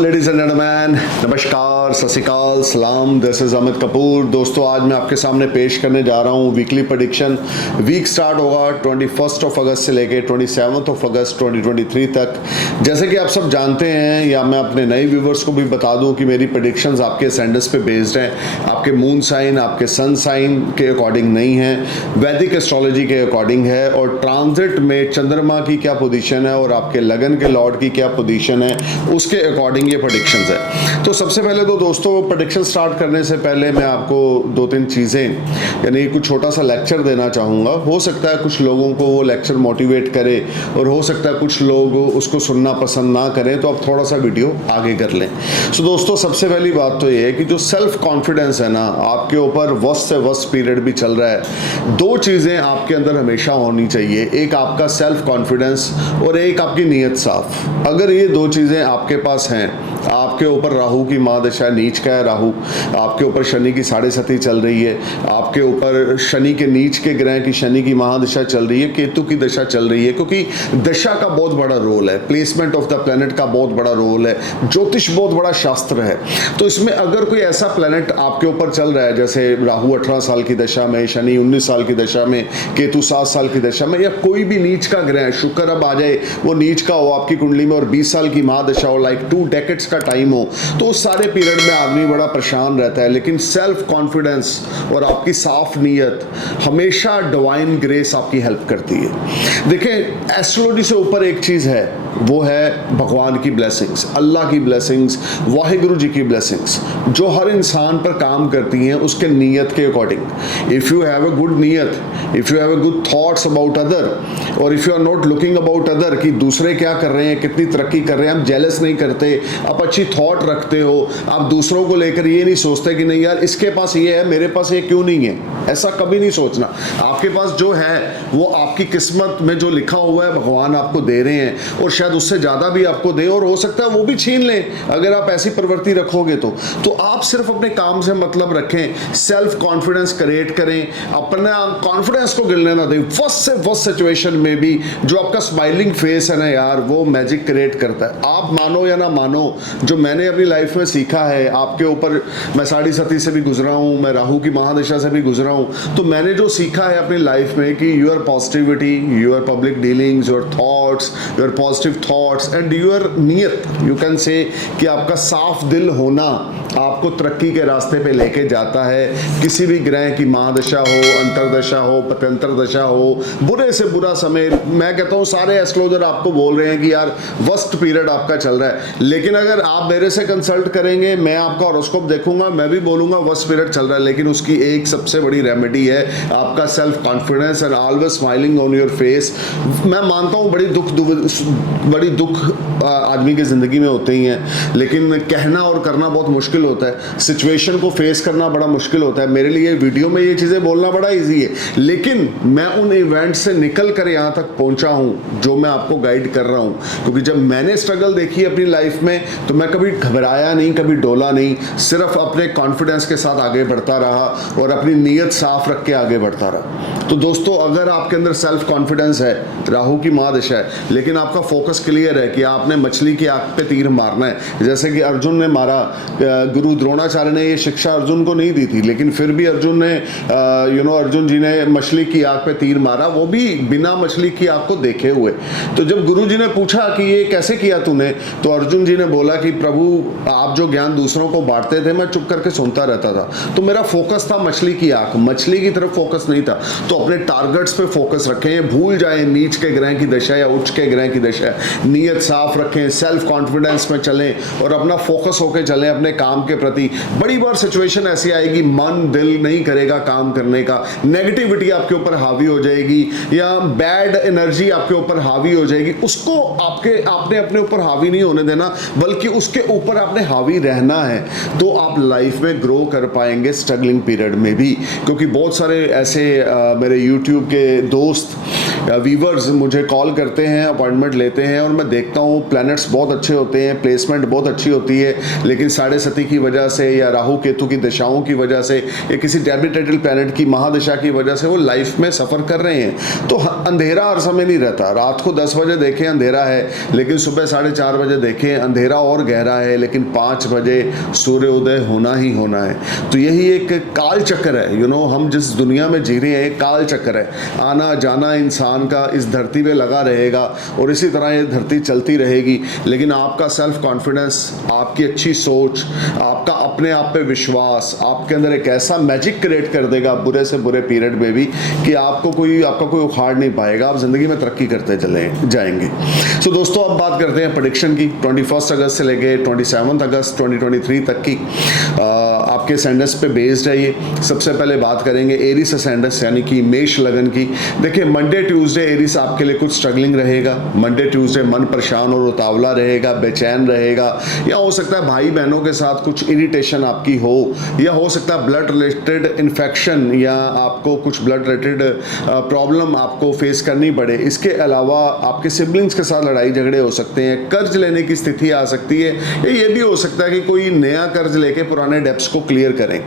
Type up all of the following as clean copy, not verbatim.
Ladies and gentleman, नमस्कार, सत श्री अकाल, सलाम। This is Amit Kapoor. दोस्तों, आज मैं आपके सामने पेश करने जा रहा हूँ वीकली प्रेडिक्शन। वीक स्टार्ट होगा 21 अगस्त से लेके 27 अगस्त 2023 तक। जैसे कि आप सब जानते हैं, या मैं अपने नए व्यूवर्स को भी बता दूं कि मेरी प्रेडिक्शंस आपके असेंडेंस पे बेस्ड हैं, आपके मून साइन, आपके सन साइन के अकॉर्डिंग नहीं है, वैदिक एस्ट्रोलॉजी के अकॉर्डिंग है। और ट्रांजिट में चंद्रमा की क्या पोजीशन है और आपके लगन के लॉर्ड की क्या पोजीशन है, उसके अकॉर्डिंग ये प्रेडिक्शंस है। तो सबसे पहले तो दोस्तों, प्रेडिक्शन स्टार्ट करने से पहले मैं आपको दो तीन चीज़ें, यानी कुछ छोटा सा लेक्चर देना चाहूँगा। हो सकता है कुछ लोगों को वो लेक्चर मोटिवेट करे और हो सकता है कुछ लोग उसको सुनना पसंद ना करें, तो आप थोड़ा सा वीडियो आगे कर लें। सो दोस्तों, सबसे पहली बात तो ये है कि जो सेल्फ कॉन्फिडेंस है ना, आपके ऊपर वर्स्ट से वर्स्ट पीरियड भी चल रहा है। दो चीज़ें आपके अंदर हमेशा होनी चाहिए, एक आपका सेल्फ कॉन्फिडेंस और एक आपकी नीयत साफ। अगर ये दो चीज़ें आपके पास हैं, आपके ऊपर राहु की महादशा, नीच का है राहु, आपके ऊपर शनि की 7.5 चल रही है, आपके ऊपर शनि के नीच के ग्रह की शनि की महादशा चल रही है, केतु की दशा चल रही है, क्योंकि दशा का बहुत बड़ा रोल है, प्लेसमेंट ऑफ द प्लेनेट का बहुत बड़ा रोल है, ज्योतिष बहुत बड़ा शास्त्र है। तो इसमें अगर कोई ऐसा प्लेनेट आपके ऊपर चल रहा है, जैसे राहु 18 साल की दशा में, शनि 19 साल की दशा में, केतु 7 साल की दशा में, या कोई भी नीच का ग्रह, शुक्र अब आ जाए वो नीच का हो आपकी कुंडली में और 20 साल की महादशा हो, लाइक 2 डेकेड्स का टाइम हो, तो उस सारे पीरियड में आदमी बड़ा परेशान रहता है। लेकिन सेल्फ कॉन्फिडेंस और आपकी साफ नीयत हमेशा डिवाइन ग्रेस आपकी हेल्प करती है। देखें, एस्ट्रोलॉजी से ऊपर एक चीज़ है, वो है भगवान की ब्लेसिंग्स, अल्लाह की ब्लेसिंग्स, वाहिगुरु जी की ब्लेसिंग्स, जो हर इंसान पर काम करती हैं उसके नीयत के according. If you have a good नीयत, if you have a good thoughts about other, और if you are not looking about other कि दूसरे क्या कर रहे हैं, कितनी तरक्की कर रहे हैं, आप जेलस नहीं करते, आप अच्छी थॉट रखते हो, आप दूसरों को लेकर ये नहीं सोचते कि नहीं यार इसके पास ये है, मेरे पास ये क्यों नहीं है, ऐसा कभी नहीं सोचना। आपके पास जो है वो आपकी किस्मत में जो लिखा हुआ है भगवान आपको दे रहे हैं, और शायद उससे ज़्यादा भी आपको दे, और हो सकता है वो भी छीन लें अगर आप ऐसी प्रवृत्ति रखोगे तो आप सिर्फ अपने काम से मतलब रखें, सेल्फ कॉन्फिडेंस क्रिएट करें, अपना कॉन्फिडेंस को गिरने ना दें। फर्स्ट से फर्स्ट सिचुएशन में भी जो आपका स्माइलिंग फेस है ना यार, वो मैजिक क्रिएट करता है। आप मानो या ना मानो, जो मैंने अपनी लाइफ में सीखा है, आपके ऊपर मैं 7.5 से भी गुजरा हूँ, मैं राहु की महादशा से भी गुजरा हूँ, तो मैंने जो सीखा है अपनी लाइफ में कि your positivity, your public dealings, your thoughts, your positive thoughts and your नियत, यू कैन से कि आपका साफ दिल होना आपको तरक्की के रास्ते पे लेके जाता है। किसी भी ग्रह की महादशा हो, अंतरदशा हो, पतंतर दशा हो, बुरे से बुरा समय, मैं कहता हूँ सारे एस्ट्रोलॉजर आपको बोल रहे हैं कि यार वर्स्ट पीरियड आपका चल रहा है, लेकिन अगर आप मेरे से कंसल्ट करेंगे, मैं आपका हॉरोस्कोप देखूंगा, मैं भी बोलूंगा वर्स्ट पीरियड चल रहा है, लेकिन उसकी एक सबसे बड़ी रेमेडी है आपका self confidence and always smiling on your face. मैं मानता हूँ बड़ी दुख आदमी की जिंदगी में होते ही हैं, लेकिन कहना और करना बहुत मुश्किल होता है, सिचुएशन को फेस करना बड़ा मुश्किल होता है। मेरे लिए वीडियो में ये चीज़ें बोलना बड़ा इजी है, लेकिन मैं उन इवेंट से निकल कर यहाँ तक पहुँचा हूँ जो मैं आपको गाइड कर रहा हूँ, क्योंकि जब मैंने स्ट्रगल देखी अपनी लाइफ में तो मैं कभी घबराया नहीं, कभी डोला नहीं, सिर्फ अपने कॉन्फिडेंस के साथ आगे बढ़ता रहा और अपनी नीयत साफ रख के आगे बढ़ता रहा। तो दोस्तों, अगर आपके अंदर सेल्फ कॉन्फिडेंस है, राहु की महादशा है, लेकिन आपका फोकस क्लियर है कि आपने मछली की आंख पे तीर मारना है, जैसे कि अर्जुन ने मारा, गुरु द्रोणाचार्य ने ये शिक्षा अर्जुन को नहीं दी थी, लेकिन फिर भी अर्जुन ने अर्जुन जी ने मछली की आंख पे तीर मारा, वो भी बिना मछली की आंख को देखे हुए। तो जब गुरु जी ने पूछा कि ये कैसे किया तूने, तो अर्जुन जी ने बोला कि प्रभु आप जो ज्ञान दूसरों को बांटते थे, मैं चुप करके सुनता रहता था, तो मेरा फोकस था मछली की आंख, मछली की तरफ फोकस नहीं था। तो अपने टारगेट्स पे फोकस रखें, भूल जाएं नीच के ग्रह की दशा या उच्च के ग्रह की दशा, नीयत साफ रखें, सेल्फ कॉन्फिडेंस में चलें और अपना फोकस होकर चलें अपने काम के प्रति। बड़ी बार सिचुएशन ऐसी आएगी, मन दिल नहीं करेगा काम करने का, नेगेटिविटी आपके ऊपर हावी हो जाएगी या बैड एनर्जी आपके ऊपर हावी हो जाएगी, उसको आपने अपने ऊपर हावी नहीं होने देना, बल्कि उसके ऊपर आपने हावी रहना है, तो आप लाइफ में ग्रो कर पाएंगे स्ट्रगलिंग पीरियड में भी। क्योंकि बहुत सारे ऐसे मेरे यूट्यूब के दोस्त व्यूवर्स मुझे कॉल करते हैं, अपॉइंटमेंट लेते हैं, और मैं देखता हूँ प्लैनेट्स बहुत अच्छे होते हैं, प्लेसमेंट बहुत अच्छी होती है, लेकिन 7.5 की वजह से या राहु केतु की दशाओं की वजह से या किसी डेबिटेटल प्लैनेट की महादशा की वजह से वो लाइफ में सफ़र कर रहे हैं। तो अंधेरा हर समय नहीं रहता, रात को 10 बजे देखें अंधेरा है, लेकिन सुबह 4:30 बजे देखें अंधेरा और गहरा है, लेकिन 5 बजे सूर्योदय होना ही होना है। तो यही एक काल चक्र है, हम जिस दुनिया में जी रहे हैं काल चक्र है। आना जाना इंसान का इस धरती पे लगा रहेगा और इसी तरह ये धरती चलती रहेगी, लेकिन आपका सेल्फ कॉन्फिडेंस, आपकी अच्छी सोच, आपका अपने आप पे विश्वास आपके अंदर एक ऐसा मैजिक क्रिएट कर देगा बुरे से बुरे पीरियड में भी कि आपका कोई उखाड़ नहीं पाएगा। आप जिंदगी में तरक्की करते चले जाएंगे। सो दोस्तों, अब बात करते हैं प्रेडिक्शन की 21 अगस्त से लेके 27 अगस्त 2023 तक की। आपके असेंडेंस पे बेस्ड है ये। सबसे पहले बात करेंगे एरिस असेंडेंस यानी कि मेष लगन की। देखिए, मंडे ट्यूसडे एरिस आपके लिए कुछ स्ट्रगलिंग रहेगा। मंडे ट्यूसडे मन परेशान और उतावला रहेगा, बेचैन रहेगा, या हो सकता है भाई बहनों के साथ कुछ इरिटेशन आपकी हो, या हो सकता है ब्लड रिलेटेड इन्फेक्शन या आपको कुछ ब्लड रिलेटेड प्रॉब्लम आपको फेस करनी पड़े। इसके अलावा आपके सिबलिंग्स के साथ लड़ाई झगड़े हो सकते हैं, कर्ज लेने की स्थिति आ सकती है, या ये भी हो सकता है कि कोई नया कर्ज लेके पुराने डेब्ट्स को क्लियर करें।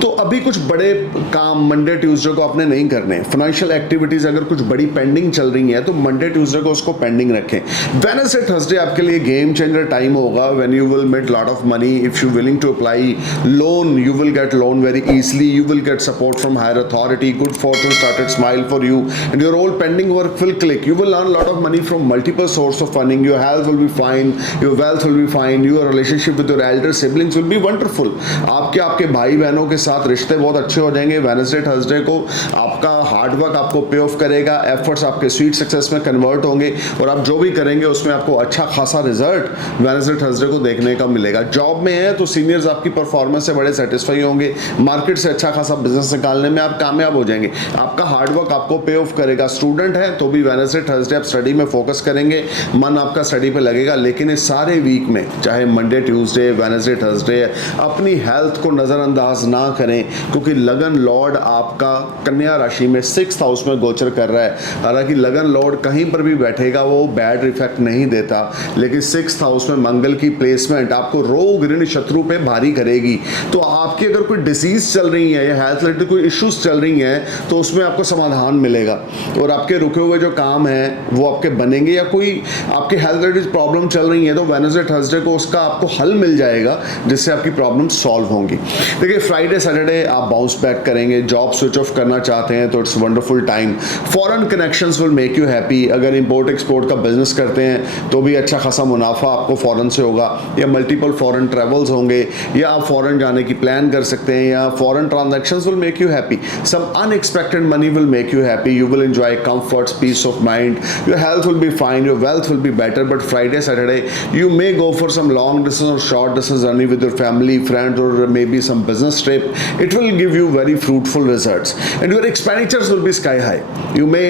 तो अभी कुछ बड़े काम मंडे ट्यूसडे को आपने नहीं करने। फाइनेंशियल एक्टिविटीज अगर कुछ बड़ी पेंडिंग चल रही है तो मंडे ट्यूसडे को उसको पेंडिंग रखें। वेडनेसडे थर्सडे आपके लिए गेम चेंजर टाइम होगा, when you will make lot of money. If you willing to apply loan, you will get loan very easily. You will get support from higher authority. Good fortune started smile for you, and your old pending work will click. You will earn a lot of money from multiple source of funding. Your health will be fine, your wealth will be fine, your relationship with your elder siblings will be wonderful. आपके भाई बहनों के साथ रिश्ते बहुत अच्छे हो जाएंगे। वेडनेसडे थर्सडे को आपका हार्ड वर्क आपको पे ऑफ करेगा, एफर्ट्स आपके स्वीट सक्सेस में कन्वर्ट होंगे, और आप जो भी करेंगे उसमें आपको अच्छा खासा रिजल्ट वेडनेसडे थर्सडे को देखने का मिलेगा। जॉब में है तो सीनियर्स आपकी परफॉर्मेंस से बड़े सेटिस्फाई होंगे, मार्केट से अच्छा खासा बिजनेस निकालने में आप कामयाब हो जाएंगे, आपका हार्डवर्क आपको पे ऑफ करेगा। स्टूडेंट है तो भी वेडनेसडे थर्सडे आप स्टडी में फोकस करेंगे, मन आपका स्टडी पे लगेगा। लेकिन इस सारे वीक में चाहे मंडे ट्यूसडे वेडनेसडे थर्सडे, अपनी हेल्थ को नज़रअंदाज ना करें, क्योंकि लगन लॉर्ड आपका कन्या राशि में 6th हाउस में गोचर कर रहा है। हालांकि लगन लॉर्ड कहीं पर भी बैठेगा वो बैड इफेक्ट नहीं देता, लेकिन 6th हाउस में मंगल की प्लेसमेंट आपको रोग ऋण शत्रु पे भारी करेगी। तो आपकी अगर कोई डिसीज चल रही है या हेल्थ रिलेटेड कोई इश्यूज चल रही हैं तो उसमें आपको समाधान मिलेगा, और आपके रुके हुए जो काम हैं वो आपके बनेंगे। या कोई आपके हेल्थ रिलेटेड प्रॉब्लम चल रही है तो वेडनेसडे थर्सडे को उसका आपको हल मिल जाएगा, जिससे आपकी प्रॉब्लम सॉल्व होंगी। देखिए, फ्राइडे सैटरडे आप बाउंस बैक करेंगे। जॉब स्विच ऑफ करना चाहते हैं तो it's wonderful time. Foreign connections will make you happy. अगर इंपोर्ट एक्सपोर्ट का बिजनेस करते हैं तो भी अच्छा खासा मुनाफा आपको फॉरेन से होगा, या मल्टीपल फॉरेन ट्रेवल्स होंगे, या आप फॉरेन जाने की प्लान कर सकते हैं, या foreign transactions will make you happy. Some unexpected money will make you happy. You will enjoy comforts, peace of mind. Your health will be fine. Your wealth will be better. But Friday, Saturday, you may go for some long distance or short distance journey with your family, friends, or maybe some business trip. It will give you very fruitful results. And your expenditures will be sky high. You may,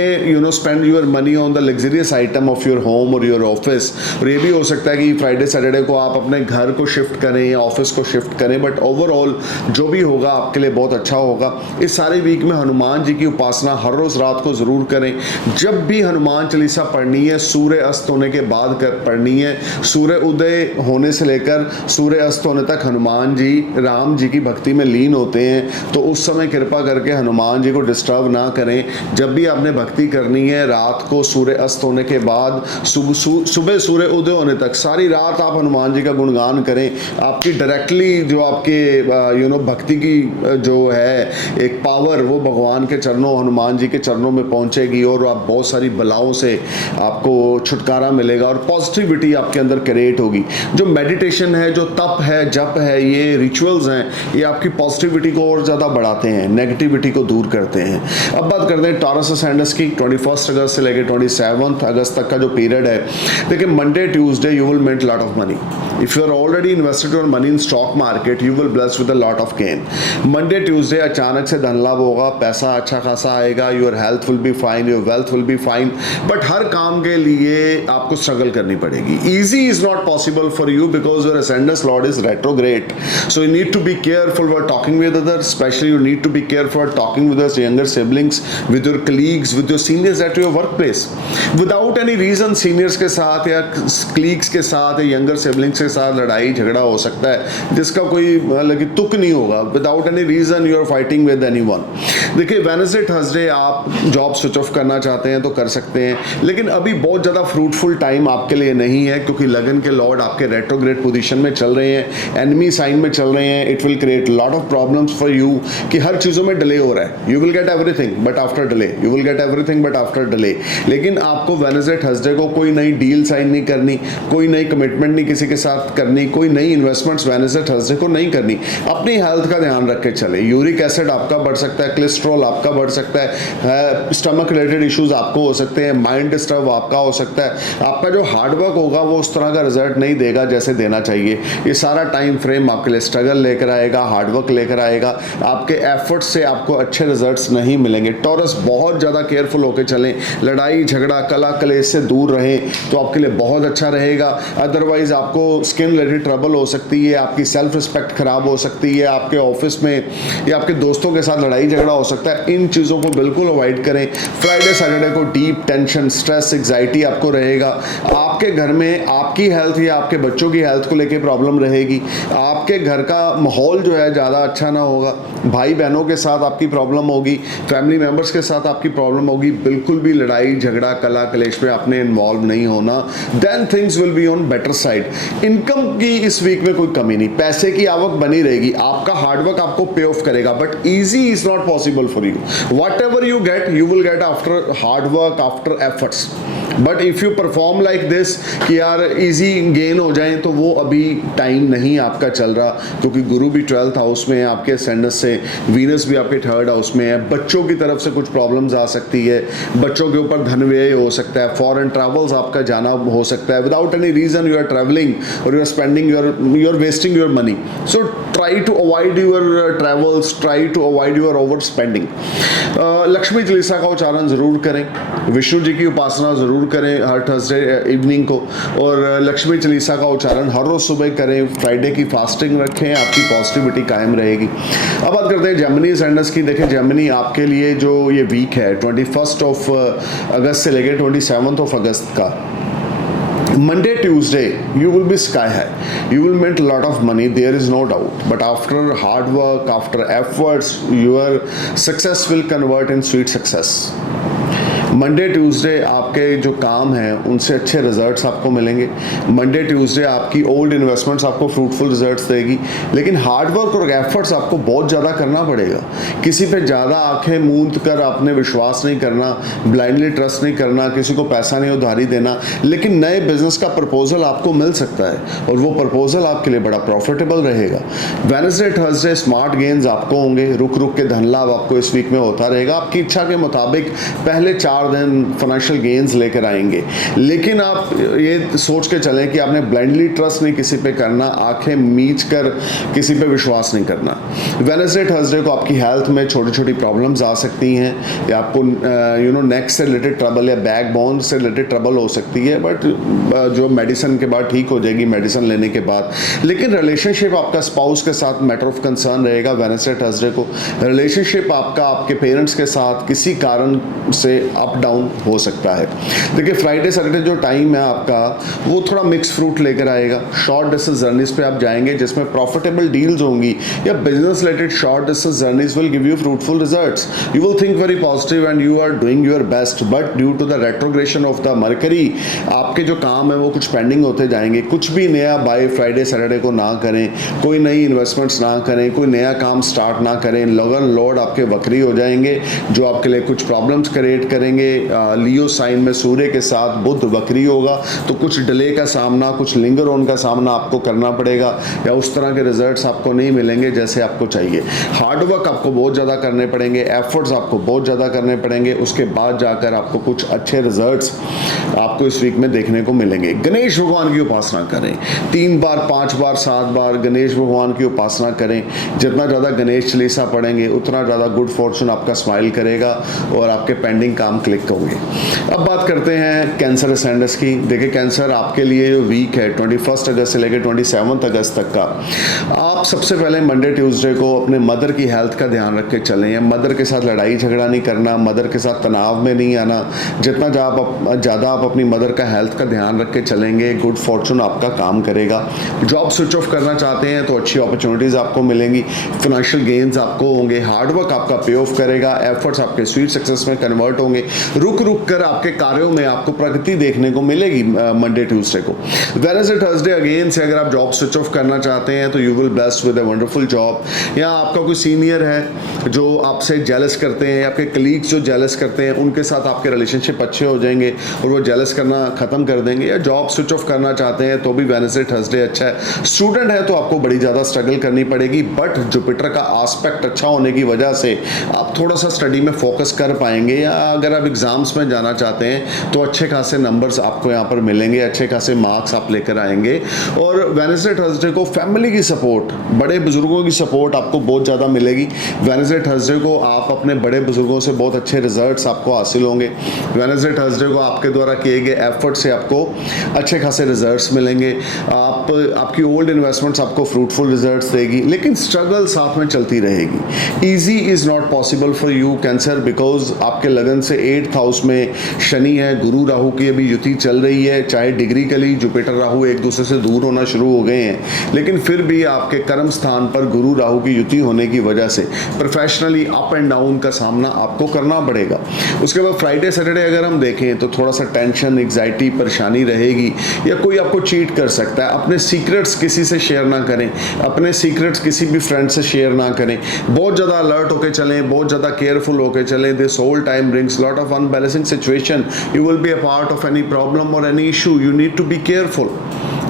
spend your money on the luxurious item of your home or your office. और ये भी हो सकता है कि Friday Saturday को आप अपने घर को शिफ्ट करें या ऑफिस को शिफ्ट करें, बट ओवरऑल जो भी होगा आपके लिए बहुत अच्छा होगा। इस सारे वीक में हनुमान जी की उपासना हर रोज रात को जरूर करें। जब भी हनुमान चालीसा पढ़नी है सूर्य अस्त होने के बाद पढ़नी है। सूर्य उदय होने से लेकर सूर्य अस्त होने तक हनुमान जी राम जी की भक्ति में लीन होते हैं, तो उस समय कृपा करके हनुमान जी को डिस्टर्ब ना करें। जब भी आपने भक्ति करनी है रात को सूर्य अस्त होने के बाद सुबह सूर्य उदय होने तक सारी रात आप हनुमान जी का गुणगान करें। आपकी डायरेक्टली जो आपके भक्ति की जो है एक पावर वो भगवान के चरणों हनुमान जी के चरणों में पहुंचेगी, और आप बहुत सारी बलाओं से आपको छुटकारा मिलेगा और पॉजिटिविटी आपके अंदर क्रिएट होगी। जो मेडिटेशन है, जो तप है, जप है, ये रिचुअल्स हैं, ये आपकी पॉजिटिविटी को और ज़्यादा बढ़ाते हैं, नेगेटिविटी को दूर करते हैं। अब बात करते हैं टॉरस असेंडेंस की। 21 अगस्त से लेकर 27 अगस्त तक का जो पीरियड है, देखिए Monday Tuesday you will make lot of money. If you are already invested your money in stock market you will blessed with a lot of gain. Monday Tuesday अचानक से धन लाभ होगा, पैसा अच्छा खासा आएगा, your health will be fine, your wealth will be fine. But हर काम के लिए आपको स्ट्रगल करनी पड़ेगी। Easy is not possible for you because your ascendance Lord is retrograde, so you need to be be careful while talking with others, especially you need to be careful while talking with your younger siblings, with your colleagues, with your seniors at your workplace. Without any reason seniors के साथ या colleagues के साथ या younger siblings के साथ लड़ाई झगड़ा हो सकता है जिसका कोई मतलब तुक नहीं होगा. Without any reason you are fighting with anyone. देखिए वेडनेसडे थर्सडे आप जॉब स्विच ऑफ करना चाहते हैं तो कर सकते हैं, लेकिन अभी बहुत ज़्यादा फ्रूटफुल टाइम आपके लिए नहीं है क्योंकि लगन के लॉर्ड आपके रेट्रोग्रेड पोजीशन में चल रहे हैं, एनिमी साइन में चल रहे हैं. It will create lot of problems for you कि हर चीज़ों में डिले हो रहा है. You will get everything but after delay, you will get everything but after delay. लेकिन आपको वेडनेसडे थर्सडे को कोई नई डील साइन नहीं करनी, कोई नई कमिटमेंट नहीं किसी के साथ करनी, कोई नई इन्वेस्टमेंट्स वेडनेसडे थर्सडे को नहीं करनी. अपनी हेल्थ का ध्यान रख के चले. यूरिक एसिड आपका बढ़ सकता है, कोलेस्ट्रॉल आपका बढ़ सकता है, स्टमक रिलेटेड इश्यूज आपको हो सकते हैं, माइंड डिस्टर्ब आपका हो सकता है. आपका जो हार्डवर्क होगा वो उस तरह का रिजल्ट नहीं देगा जैसे देना चाहिए. ये सारा टाइम फ्रेम आपके लिए स्ट्रगल लेकर आएगा, हार्डवर्क लेकर आएगा. आपके एफर्ट्स से आपको अच्छे रिजल्ट्स नहीं मिलेंगे. टॉरस बहुत ज़्यादा केयरफुल होकर चलें, लड़ाई झगड़ा कला कलेश से दूर रहें तो आपके लिए बहुत अच्छा रहेगा. अदरवाइज आपको स्किन रिलेटेड ट्रबल हो सकती है, आपकी सेल्फ रिस्पेक्ट खराब हो सकती है, आपके ऑफिस में या आपके दोस्तों के साथ लड़ाई झगड़ा हो सकता है. इन चीज़ों को बिल्कुल अवॉइड करें. फ्राइडे सैटरडे को डीप टेंशन स्ट्रेस एग्जाइटी आपको रहेगा. आपके घर में आपकी हेल्थ या आपके बच्चों की हेल्थ को लेकर प्रॉब्लम रहेगी. आपके घर का माहौल जो है ज़्यादा अच्छा ना होगा. भाई बहनों के साथ आपकी प्रॉब्लम होगी, फैमिली मेम्बर्स के साथ आपकी प्रॉब्लम होगी. बिल्कुल भी लड़ाई झगड़ा कला कलेश में आपने इन्वॉल्व नहीं होना. Then things will be on better side. Income की इस वीक में कोई कमी नहीं, पैसे की आवक बनी रहेगी. आपका हार्डवर्क आपको पे ऑफ करेगा but easy is not possible for you. What ever you get you will get after hard work after efforts. But if you perform like this कि यार इजी गेन हो जाए तो वो अभी टाइम नहीं आपका चल रहा क्योंकि गुरु भी 12th हाउस में है आपके असेंडेंट से, वीनस भी आपके 3rd हाउस में है. बच्चों की तरफ से कुछ प्रॉब्लम्स आ सकती है, बच्चों के ऊपर धन व्यय हो सकता है, फॉरेन ट्रैवल्स आपका जाना हो सकता है. Without any reason you are travelling और you are spending you are wasting your money. So try to avoid your travels, try to avoid your over spending. Lakshmi Chalisa का उच्चारण जरूर करें, विष्णु जी की उपासना जरूर करें हर थर्सडे इवनिंग को, और लक्ष्मी चालीसा का उच्चारण हर रोज सुबह करें. फ्राइडे की फास्टिंग रखें, आपकी पॉजिटिविटी कायम रहेगी. अब बात करते हैं जेमिनी असेंडेंट्स की. देखिए जेमिनी आपके लिए जो ये वीक है 21 अगस्त से लेकर 27 अगस्त का, Monday, Tuesday, you will be sky high. You will make a lot of money. There is no doubt. But after hard work, after efforts, your success will convert in sweet success. Monday Tuesday आपके जो काम हैं उनसे अच्छे results आपको मिलेंगे. Monday Tuesday आपकी old investments आपको फ्रूटफुल रिजल्ट्स देगी. लेकिन हार्डवर्क और एफर्ट्स आपको बहुत ज़्यादा करना पड़ेगा. किसी पे ज़्यादा आंखें मूंद कर आपने विश्वास नहीं करना, ब्लाइंडली ट्रस्ट नहीं करना, किसी को पैसा नहीं उधारी देना. लेकिन नए बिजनेस का प्रपोजल आपको मिल सकता है और वो प्रपोजल आपके लिए बड़ा प्रॉफिटेबल रहेगा. वेडनेसडे थर्सडे स्मार्ट गेन्स आपको होंगे. रुक रुक के धन लाभ आपको इस वीक में होता रहेगा. आपकी इच्छा के मुताबिक पहले 4 दिन फाइनेंशियल गेन्स लेकर आएंगे. लेकिन आप ये सोच के चलें कि आपने ब्लाइंडली ट्रस्ट नहीं किसी पे करना, आंखें मीच कर किसी पे विश्वास नहीं करना. वेडनेसडे थर्सडे को आपकी हेल्थ में छोटी छोटी प्रॉब्लम्स आ सकती हैं या आपको नेक से रिलेटेड ट्रबल या बैक बोन से रिलेटेड ट्रबल हो सकती है, बट जो मेडिसिन के बाद ठीक हो जाएगी मेडिसिन लेने के बाद. लेकिन रिलेशनशिप आपका स्पाउस के साथ मैटर ऑफ कंसर्न रहेगा. वेडनेसडे थर्सडे को रिलेशनशिप आपका आपके पेरेंट्स के साथ किसी कारण से अप डाउन हो सकता है. देखिए फ्राइडे सैटरडे जो टाइम है आपका वो थोड़ा मिक्स फ्रूट लेकर आएगा. शॉर्ट डिस्टेंस जर्नीज पे आप जाएंगे जिसमें प्रॉफिटेबल डील्स होंगी या business related short distance journeys will give you fruitful results. You will think very positive and you are doing your best. But due to the retrogression of the Mercury आपके जो काम है वो कुछ pending होते जाएंगे. कुछ भी नया बाय फ्राइडे सैटरडे को ना करें, कोई नई इन्वेस्टमेंट्स ना करें, कोई नया काम स्टार्ट ना करें. लगन लॉर्ड आपके वक्री हो जाएंगे जो आपके लिए कुछ प्रॉब्लम्स क्रिएट करेंगे. लियो साइन में सूर्य के साथ बुध वक्री होगा तो कुछ डिले का सामना, कुछ लिंगर ऑन का सामना आपको करना पड़ेगा या उस तरह के रिजल्ट्स आपको नहीं मिलेंगे जैसे आपको चाहिए. हार्डवर्क आपको बहुत ज़्यादा करने पड़ेंगे, एफर्ट्स आपको बहुत ज़्यादा करने पड़ेंगे. उसके बाद जाकर आपको कुछ अच्छे रिजल्ट्स आपको इस वीक में देखने को मिलेंगे. गणेश भगवान की उपासना करें. 3 बार 5 बार 7 बार गणेश भगवान की उपासना करें. जितना ज़्यादा गणेश चालीसा पढ़ेंगे उतना ज़्यादा गुड फॉर्चून आपका स्माइल करेगा और आपके पेंडिंग काम क्लिक होंगे। अब बात करते हैं कैंसर असेंडेंस की। देखिए कैंसर आपके लिए जो वीक है 21 अगस्त से लेकर 27 अगस्त तक का, आप सबसे पहले मंडे ट्यूसडे को अपने मदर की हेल्थ का ध्यान रख के चलें। या मदर के साथ लड़ाई झगड़ा नहीं करना, मदर के साथ तनाव में नहीं आना। जितना ज़्यादा आप अपनी मदर का हेल्थ का ध्यान रख के चलेंगे, गुड फॉर्चून आपका काम करेगा। जॉब स्विच ऑफ करना चाहते हैं तो अच्छी अपॉर्चुनिटीज़ आपको मिलेंगी, फाइनेंशियल गेन्स आपको होंगे, हार्डवर्क आपका पे ऑफ करेगा, एफर्ट्स आपके स्वीट सक्सेस में कन्वर्ट होंगे। रुक रुक कर आपके कार्यों में आपको प्रगति देखने को मिलेगी मंडे ट्यूसडे को। वेडनेसडे थर्सडे अगेन से अगर आप जॉब स्विच ऑफ करना चाहते हैं तो you will blessed with a wonderful job. या आपका कोई सीनियर है जो आपसे जेलस करते हैं, आपके कलीग्स जो जेलस करते हैं, उनके साथ आपके रिलेशनशिप अच्छे हो जाएंगे और वो जेलस करना खत्म कर देंगे। या जॉब स्विच ऑफ करना चाहते हैं तो भी वेडनेसडे थर्सडे अच्छा है। स्टूडेंट है तो आपको बड़ी ज़्यादा स्ट्रगल करनी पड़ेगी, बट जुपिटर का आस्पेक्ट अच्छा होने की वजह से आप थोड़ा सा स्टडी में फोकस कर पाएंगे। या अगर आप एग्जाम्स में जाना चाहते हैं तो अच्छे खासे नंबर्स आपको यहाँ पर मिलेंगे, अच्छे खासे मार्क्स आप लेकर आएंगे। और वेडनेसडे थर्सडे को फैमिली की सपोर्ट, बड़े बुजुर्गों की सपोर्ट आपको बहुत ज़्यादा मिलेगी। वेडनेसडे थर्सडे को आप अपने बड़े बुजुर्गों से बहुत अच्छे रिजल्ट्स आपको हासिल होंगे। वेडनेसडे थर्सडे को आपके द्वारा किए गए एफर्ट से आपको अच्छे खासे रिजल्ट्स मिलेंगे। आपकी ओल्ड इन्वेस्टमेंट्स आपको फ्रूटफुल रिजल्ट्स देगी, लेकिन स्ट्रगल साथ में चलती रहेगी। Easy is not possible for you cancer, because आपके लगन से 8th हाउस में शनि है, गुरु राहु की अभी युति चल रही है। चाहे डिग्रिकली जुपिटर राहु एक दूसरे से दूर होना शुरू हो गए हैं, लेकिन फिर भी आपके कर्म स्थान पर गुरु राहु की युति होने की वजह से प्रोफेशनली अप एंड डाउन का सामना आपको करना पड़ेगा। उसके बाद फ्राइडे सैटरडे अगर हम देखें तो थोड़ा सा टेंशन, एग्जाइटी, परेशानी रहेगी, या कोई आपको चीट कर सकता है। अपने सीक्रेट्स किसी से शेयर ना करें, अपने सीक्रेट्स किसी भी फ्रेंड से शेयर ना करें। बहुत ज़्यादा अलर्ट होकर चलें, बहुत ज़्यादा केयरफुल होकर चलें। This whole time brings lot of unbalancing situation. You will be a part of any problem और any issue, you need to be careful.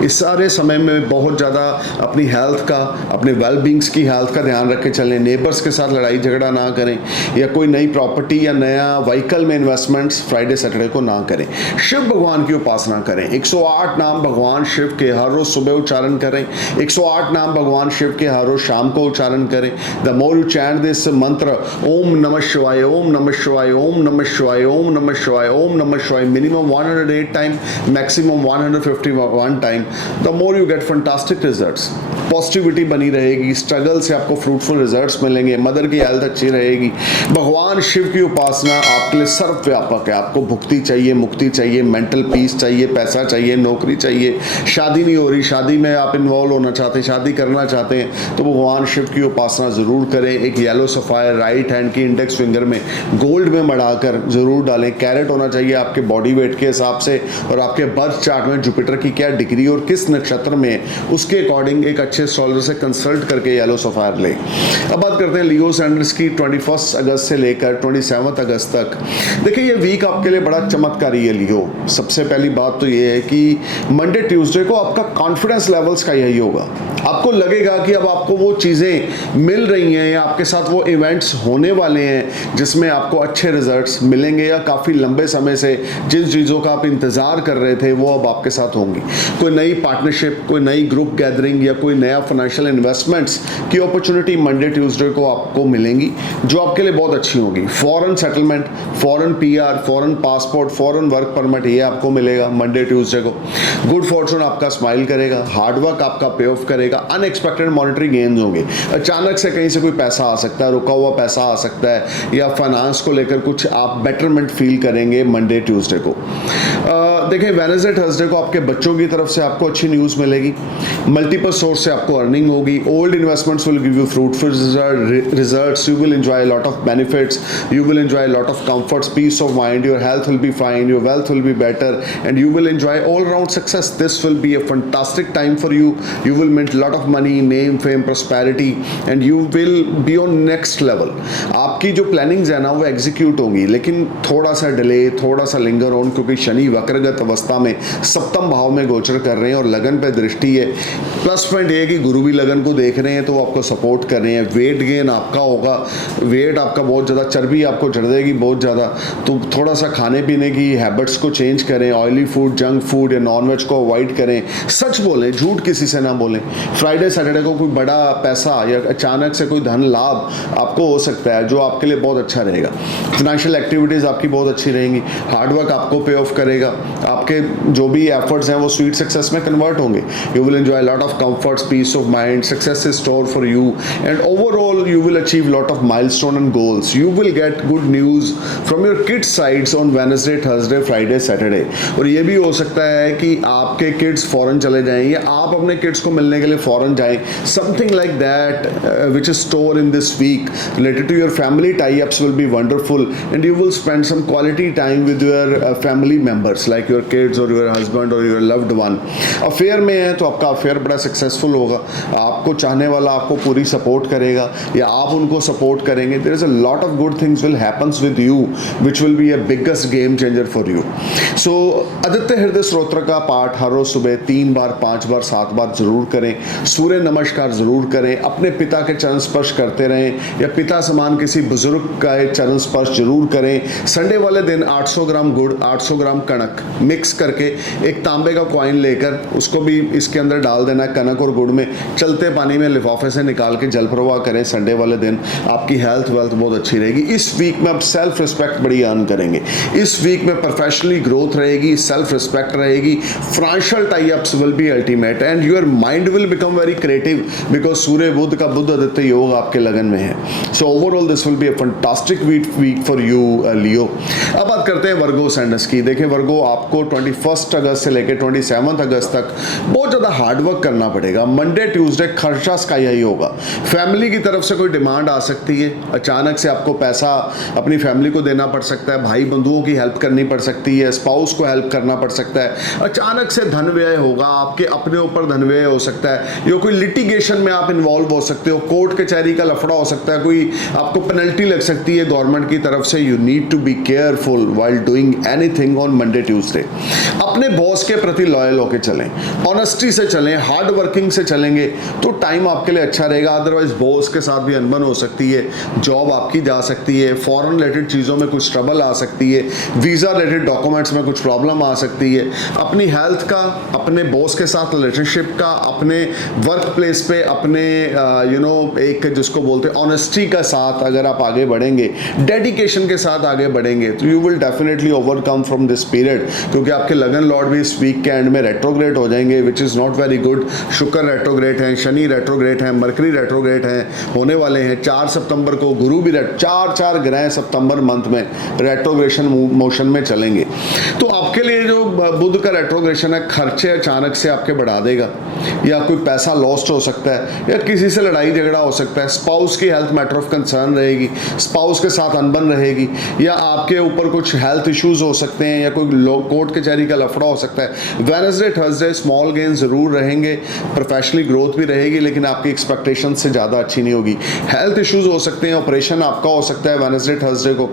इस सारे समय में बहुत ज़्यादा अपनी हेल्थ का, अपने वेल बींग्स की हेल्थ का ध्यान रख के चलें। नेबर्स के साथ लड़ाई झगड़ा ना करें, या कोई नई प्रॉपर्टी या नया व्हीकल में इन्वेस्टमेंट्स फ्राइडे सैटरडे को ना करें। शिव भगवान की उपासना करें। 108 नाम भगवान शिव के हर रोज सुबह उच्चारण करें। 108 नाम भगवान शिव के हर रोज शाम को उच्चारण करें। The more you chant this मंत्र, ओम नमः शिवाय, ओम नमः शिवाय, ओम नमः शिवाय, ओम नमः शिवाय, ओम नमः शिवाय, minimum 108 time, maximum 151 time, the more you get fantastic results। Positivity बनी रहेगी, स्ट्रगल से आपको फ्रूटफुल रिजल्ट्स मिलेंगे, मदर की हेल्थ अच्छी रहेगी। भगवान शिव की उपासना आपके लिए सर्वव्यापक है। आपको भुक्ति चाहिए, मुक्ति चाहिए, मेंटल पीस चाहिए, पैसा चाहिए, नौकरी चाहिए, शादी नहीं हो रही, शादी में आप इन्वॉल्व होना चाहते हैं, शादी करना चाहते हैं, तो भगवान शिव की उपासना ज़रूर करें। एक येलो सफ़ायर राइट हैंड की इंडेक्स फिंगर में गोल्ड में मढ़ाकर ज़रूर डालें। कैरेट होना चाहिए आपके बॉडी वेट के हिसाब से, और आपके बर्थ चार्ट में जुपिटर की क्या डिग्री और किस नक्षत्र में, उसके अकॉर्डिंग एक अच्छे एस्ट्रोलॉजर से कंसल्ट करके येलो सफ़ायर लें। अब बात करते हैं लियो सैंडर्स की 21 अगस्त से लेकर 27 अगस्त तक। देखिए ये वीक आपके लिए बड़ा चमत्कारी है लियो। सबसे पहली बात तो ये है कि मंडे ट्यूसडे को आपका कॉन्फिडेंस लेवल्स का यही होगा। आपको लगेगा कि अब आपको वो चीज़ें मिल रही हैं, या आपके साथ वो इवेंट्स होने वाले हैं जिसमें आपको अच्छे रिजल्ट्स मिलेंगे, या काफ़ी लंबे समय से जिन चीज़ों का आप इंतज़ार कर रहे थे वो अब आपके साथ होंगी। कोई नई पार्टनरशिप, कोई नई ग्रुप गैदरिंग, या कोई नया फाइनेंशियल इन्वेस्टमेंट्स की अपॉर्चुनिटी मंडे ट्यूसडे को आपको मिलेंगी, जो आपके लिए बहुत अच्छी होगी। Foreign settlement, foreign PR, foreign passport, foreign work permit, ये आपको मिलेगा मंडे ट्यूसडे को। गुड फॉर्चून आपका स्माइल करेगा, हार्डवर्क आपका पे ऑफ करेगा, अनएक्सपेक्टेड मॉनेटरी गेन्स होंगे। अचानक से कहीं से कोई पैसा आ सकता है, रुका हुआ पैसा आ सकता है, या फाइनेंस को लेकर कुछ आप बेटरमेंट फील करेंगे मंडे ट्यूसडे को। देखिए वेडनेसडे थर्सडे को आपके बच्चों की तरफ से आपको अच्छी न्यूज़ मिलेगी, मल्टीपल सोर्स से आपको अर्निंग होगी, old investments will give you fruitful results, you will enjoy lot of benefits, you will enjoy lot of comforts, peace of mind, your health will be fine, your wealth will be better, and you will enjoy all round success. This will be a fantastic time for you. You will make lot of money, name, fame, prosperity, and you will be on next level. आपकी जो plannings है ना वो execute होंगी, लेकिन थोड़ा सा delay, थोड़ा सा लिंगर ऑन, क्योंकि शनि वक्रगत संतुलित अवस्था में सप्तम भाव में गोचर कर रहे हैं और लगन पे दृष्टि है। प्लस पॉइंट ये है कि गुरु भी लगन को देख रहे हैं तो वो आपको सपोर्ट कर रहे हैं। वेट गेन आपका होगा, वेट आपका बहुत ज़्यादा, चर्बी आपको चढ़ जाएगी बहुत ज़्यादा, तो थोड़ा सा खाने पीने की हैबिट्स को चेंज करें। ऑयली फूड, जंक फूड या नॉनवेज को अवॉइड करें। सच बोलें, झूठ किसी से ना बोलें। फ्राइडे सैटरडे को कोई बड़ा पैसा या अचानक से कोई धन लाभ आपको हो सकता है जो आपके लिए बहुत अच्छा रहेगा। फाइनेंशियल एक्टिविटीज़ आपकी बहुत अच्छी रहेंगी। हार्डवर्क आपको पे ऑफ करेगा। आपके जो भी एफर्ट्स हैं वो स्वीट सक्सेस में कन्वर्ट होंगे। You will enjoy lot of comforts, peace of mind, success is store for you and overall you will achieve lot of milestone and goals. You will get good news from your kids sides on Wednesday, Thursday, Friday, Saturday. और ये भी हो सकता है कि आपके kids foreign चले जाएं या आप अपने किड्स को मिलने के लिए फॉरेन जाएं। Something like that which is store in this week related to your family tie-ups will be wonderful and you will spend some quality time with your family members like your kids or your husband or your loved one. Affair में है तो आपका affair बड़ा successful होगा। आपको चाहने वाला आपको पूरी सपोर्ट करेगा या आप उनको सपोर्ट करेंगे। There is a lot of good things will happens with you which will be a biggest game changer for you. So Aditya Hriday Stotra का पाठ हर रोज सुबह 3 बार, 5 बार, 7 बार जरूर करें। सूर्य नमस्कार जरूर करें। अपने पिता के चरण स्पर्श करते रहें या पिता समान किसी बुजुर्ग का चरण स्पर्श जरूर करें। संडे वाले दिन 800 ग्राम गुड़, 800 ग्राम कनक मिक्स करके एक तांबे का कॉइन लेकर उसको भी इसके अंदर डाल देना, कनक और गुड़ में। चलते पानी में लिफाफे से निकाल के जल प्रवाह करें संडे वाले दिन। आपकी हेल्थ वेल्थ बहुत अच्छी रहेगी। इस वीक में आप सेल्फ रिस्पेक्ट बड़ी अर्न करेंगे। इस वीक में प्रोफेशनली ग्रोथ रहेगी, सेल्फ रिस्पेक्ट रहेगी। Financial tie ups will be ultimate and your mind will become very creative because Surya Budh का बुध आदित्य योग आपके लगन में है। So overall this will be a fantastic week for you Leo. अब बात करते हैं वर्गो सैंडस की। देखिए वर्गो, आपको 21 अगस्त से लेकर 27 अगस्त तक बहुत ज़्यादा हार्डवर्क करना पड़ेगा। मंडे ट्यूसडे खर्चा स्काई हाई होगा। फैमिली की तरफ से कोई डिमांड आ सकती है। अचानक से आपको पैसा अपनी फैमिली को देना पड़ सकता है। भाई बंधुओं की हेल्प करनी पड़ सकती है। स्पाउस को हेल्प करना पड़ सकता है। अचानक से धन व्यय होगा। आपके अपने ऊपर धन व्यय हो सकता है। या कोई लिटिगेशन में आप इन्वॉल्व हो सकते हो। कोर्ट कचहरी का लफड़ा हो सकता है। कोई आपको पेनल्टी लग सकती है गवर्नमेंट की तरफ से। You need to be careful while doing anything on Monday Tuesday. अपने बॉस के प्रति लॉयल होकर चलें, ऑनेस्टी से चलें, हार्ड वर्किंग से चलेंगे तो टाइम आपके लिए अच्छा रहेगा। अदरवाइज बॉस के साथ भी अनबन हो सकती है, जॉब आपकी जा सकती है, फॉरेन रिलेटेड चीज़ों में कुछ ट्रबल आ सकती है, वीज़ा रिलेटेड डॉक्यूमेंट्स में कुछ प्रॉब्लम आ सकती है। अपनी हेल्थ का, अपने बॉस के साथ रिलेशनशिप का, अपने वर्क प्लेस पे अपने एक जिसको बोलते हैं ऑनेस्टी का साथ अगर आप आगे बढ़ेंगे, डेडिकेशन के साथ आगे बढ़ेंगे तो you will definitely overcome from this period. क्योंकि आपके लगन लॉर्ड भी इस वीक के एंड में रेट्रोग्रेड हो जाएंगे which is not very good. शुक्र रेट्रोग्रेड हैं, शनि रेट्रोग्रेड हैं, मरकरी रेट्रोग्रेड हैं, होने वाले हैं 4 सितंबर को। गुरु भी चार ग्रह सितंबर मंथ में रेट्रोग्रेशन मोशन में चलेंगे। तो आपके लिए जो बुध का रेट्रोग्रेशन है, खर्चे अचानक से आपके बढ़ा देगा या कोई पैसा लॉस्ट हो सकता है या किसी से लड़ाई झगड़ा हो सकता है। स्पाउस की हेल्थ मैटर ऑफ कंसर्न रहेगी, स्पाउस के साथ अनबन रहेगी या आपके ऊपर कुछ हेल्थ इश्यूज हो सकते हैं या कोई कोर्ट कचहरी का लफड़ा हो सकता है। वेडनेसडे थर्सडे स्मॉल गेन जरूर रहेंगे, प्रोफेशनली ग्रोथ भी रहेगी लेकिन आपकी एक्सपेक्टेशन से ज़्यादा अच्छी नहीं होगी। हेल्थ इश्यूज हो सकते हैं, ऑपरेशन आपका हो सकता है वेडनेसडे थर्सडे को।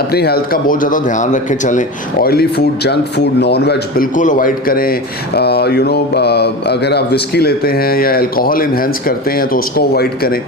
अपनी हेल्थ का बहुत ज़्यादा ध्यान रखें चलें। Oily food, junk food, nonveg बिल्कुल अवॉइड करें। अगर आप विस्की लेते हैं या अल्कोहल इन्हेंस करते हैं तो उसको अवॉइड करें।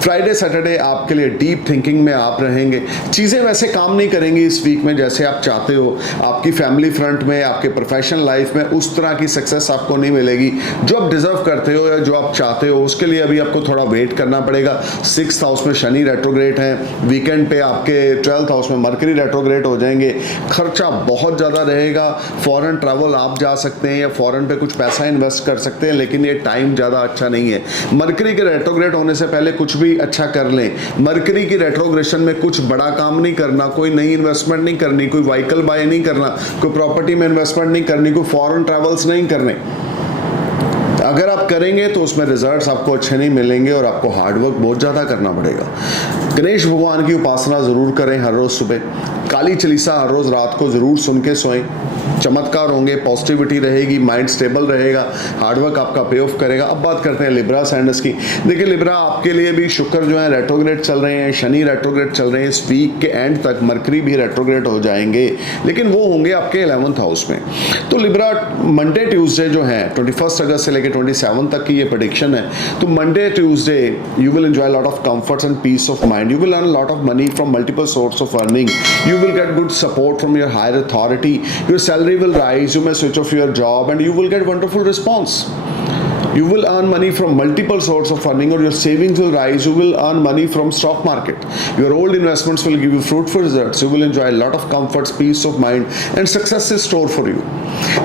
फ्राइडे सैटरडे आपके लिए डीप थिंकिंग में आप रहेंगे। चीज़ें वैसे काम नहीं करेंगी इस वीक में जैसे आप चाहते हो। आपकी फैमिली फ्रंट में, आपके प्रोफेशनल लाइफ में उस तरह की सक्सेस आपको नहीं मिलेगी जो आप डिजर्व करते हो या जो आप चाहते हो। उसके लिए अभी आपको थोड़ा वेट करना पड़ेगा। 6th हाउस में शनि रेट्रोग्रेड हैं। वीकेंड पे आपके 12th हाउस में मरकरी रेट्रोग्रेड हो जाएंगे। खर्चा बहुत ज़्यादा रहेगा। फॉरेन ट्रैवल आप जा सकते हैं या फॉरेन पे कुछ पैसा इन्वेस्ट कर सकते हैं लेकिन ये टाइम ज़्यादा अच्छा नहीं है। मरकरी के रेट्रोग्रेड होने से पहले कुछ भी अच्छा कर लें। मरकरी की रेट्रोग्रेशन में कुछ बड़ा काम नहीं करना, कोई नई इन्वेस्टमेंट नहीं करनी, कोई व्हीकल बाय नहीं करना, कोई प्रॉपर्टी में इन्वेस्टमेंट नहीं करनी, कोई फॉरेन ट्रैवल्स नहीं करने। अगर आप करेंगे तो उसमें रिजल्ट्स आपको अच्छे नहीं मिलेंगे और आपको हार्डवर्क बहुत ज़्यादा करना पड़ेगा। गणेश भगवान की उपासना ज़रूर करें हर रोज़ सुबह। काली चालीसा हर रोज़ रात को ज़रूर सुन के सोएं। चमत्कार होंगे, पॉजिटिविटी रहेगी, माइंड स्टेबल रहेगा, हार्डवर्क आपका पे ऑफ करेगा। अब बात करते हैं लिब्रा साइनस की। देखिए लिब्रा, आपके लिए भी शुक्र जो है रेट्रोग्रेड चल रहे हैं, शनि रेट्रोग्रेड चल रहे हैं, इस वीक के एंड तक मरकरी भी रेट्रोग्रेड हो जाएंगे, लेकिन वो होंगे आपके 11th हाउस में। तो लिब्रा मंडे ट्यूसडे जो है 21 अगस्त से लेकर 27 तक की ये प्रेडिक्शन है। तो Monday Tuesday you will enjoy lot of comforts and peace of mind, you will earn lot of money from multiple source of earning, you will get good support from your higher authority, your salary will rise, you may switch off your job and you will get wonderful response. You will earn money from multiple sources of earning, or your savings will rise, you will earn money from stock market, your old investments will give you fruitful results, you will enjoy a lot of comforts, peace of mind and success is stored for you.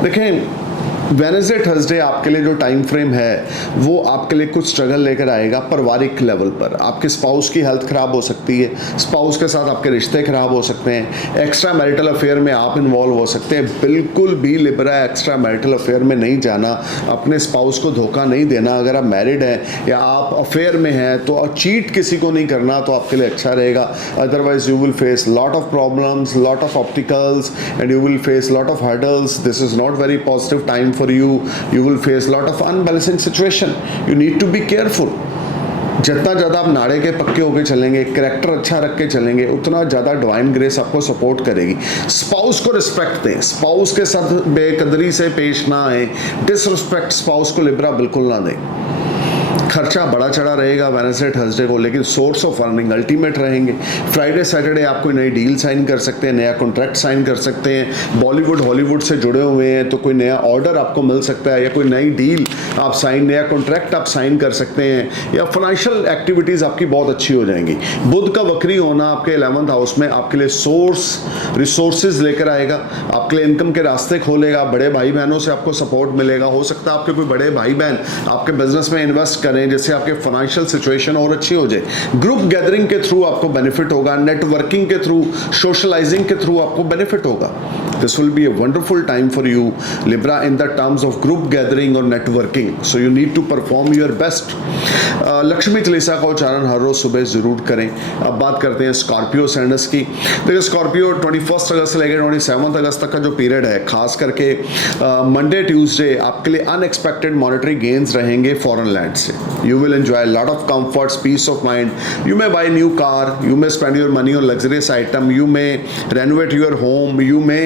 देखें Wednesday Thursday आपके लिए जो time frame है वो आपके लिए कुछ struggle लेकर आएगा पारिवारिक लेवल पर। आपके स्पाउस की हेल्थ खराब हो सकती है, स्पाउस के साथ आपके रिश्ते खराब हो सकते हैं, एक्स्ट्रा मैरिटल अफेयर में आप इन्वॉल्व हो सकते हैं। बिल्कुल भी लिब्रा एक्स्ट्रा मैरिटल अफेयर में नहीं जाना, अपने स्पाउस को धोखा नहीं देना। अगर आप मैरिड हैं या आप अफेयर में हैं तो चीट किसी को नहीं करना, तो आपके लिए अच्छा रहेगा। Otherwise you will face lot of problems, lot of obstacles and you will face lot of hurdles. This is not very positive time for you. You will face lot of unbalancing situation. You need to be careful. जितना ज़्यादा आप नाड़े के पक्के होके चलेंगे, character अच्छा रख के चलेंगे, उतना ज़्यादा डिवाइन ग्रेस आपको सपोर्ट करेगी। स्पाउस को रिस्पेक्ट दें, स्पाउस के साथ बेकदरी से पेश ना आए, डिसरिस्पेक्ट स्पाउस को लिब्रा बिल्कुल ना दें। खर्चा बड़ा चढ़ा रहेगा वेडनेसडे थर्सडे को, लेकिन सोर्स ऑफ अर्निंग अल्टीमेट रहेंगे। फ्राइडे सैटरडे आप कोई नई डील साइन कर सकते हैं, नया कॉन्ट्रैक्ट साइन कर सकते हैं। बॉलीवुड हॉलीवुड से जुड़े हुए हैं तो कोई नया ऑर्डर आपको मिल सकता है, या कोई नई डील आप साइन, नया कॉन्ट्रैक्ट आप साइन कर सकते हैं, या फाइनेंशियल एक्टिविटीज़ आपकी बहुत अच्छी हो जाएंगी। बुध का वक्री होना आपके 11th हाउस में आपके लिए सोर्स रिसोर्सेज लेकर आएगा, आपके लिए इनकम के रास्ते खोलेगा, बड़े भाई बहनों से आपको सपोर्ट मिलेगा। हो सकता है आपके कोई बड़े भाई बहन आपके बिजनेस में इन्वेस्ट करें जिससे आपके फाइनेंशियल सिचुएशन और अच्छी हो जाए। ग्रुप गैदरिंग के थ्रू आपको बेनिफिट होगा, नेटवर्किंग के थ्रू, सोशलाइजिंग के थ्रू आपको बेनिफिट होगा। This will be a wonderful time for you, Libra, in the terms of group gathering or networking. So you need to perform your best. Lakshmi Chalisa का उच्चारण हर रोज सुबह जरूर करें। अब बात करते हैं स्कॉर्पियो सैंडस की। देखिए स्कॉर्पियो 21 अगस्त से लेकर 27 अगस्त तक का जो पीरियड है, खास करके मंडे ट्यूसडे आपके लिए अनएक्सपेक्टेड मॉनेटरी गेन्स रहेंगे फॉरेन लैंड से। You will enjoy lot of comforts, peace of mind, you may buy new car, you may spend your money on luxurious item, you may renovate your home, you may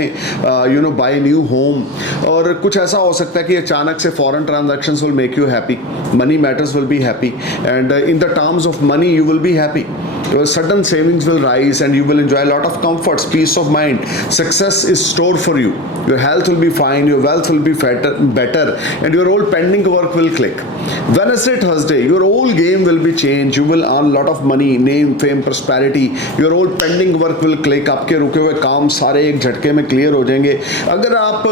buy new home. और कुछ ऐसा हो सकता है कि अचानक से foreign transactions will make you happy, money matters will be happy and in the terms of money you will be happy, your sudden savings will rise and you will enjoy a lot of comforts, peace of mind, success is stored for you, your health will be fine, your wealth will be better and your old pending work will click. Wednesday Thursday your whole game will be changed, you will earn lot of money, name, fame, prosperity, your old pending work will click, आपके रुके हुए काम सारे एक झटके में clear हो जाएंगे। अगर आप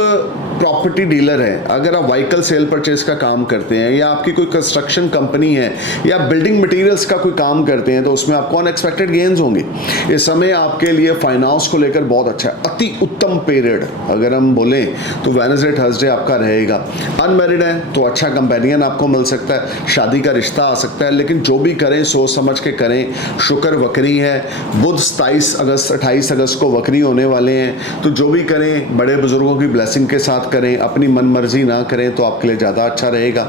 प्रॉपर्टी डीलर हैं, अगर आप व्हीकल सेल परचेज का काम करते हैं, या आपकी कोई कंस्ट्रक्शन कंपनी है, या बिल्डिंग मटेरियल्स का कोई काम करते हैं, तो उसमें आपको अनएक्सपेक्टेड गेन्स होंगे। इस समय आपके लिए फाइनेंस को लेकर बहुत अच्छा है, अति उत्तम पीरियड अगर हम बोलें तो वेडनेसडे थर्सडे आपका रहेगा। अनमैरिड है तो अच्छा कंपेनियन आपको मिल सकता है, शादी का रिश्ता आ सकता है, लेकिन जो भी करें सोच समझ के करें। शुक्र वक्री है, बुध 28 अगस्त को वक्री होने वाले हैं, तो जो भी करें बड़े बुजुर्गों की ब्लेसिंग के साथ करें, अपनी मनमर्जी ना करें तो आपके लिए ज़्यादा अच्छा रहेगा।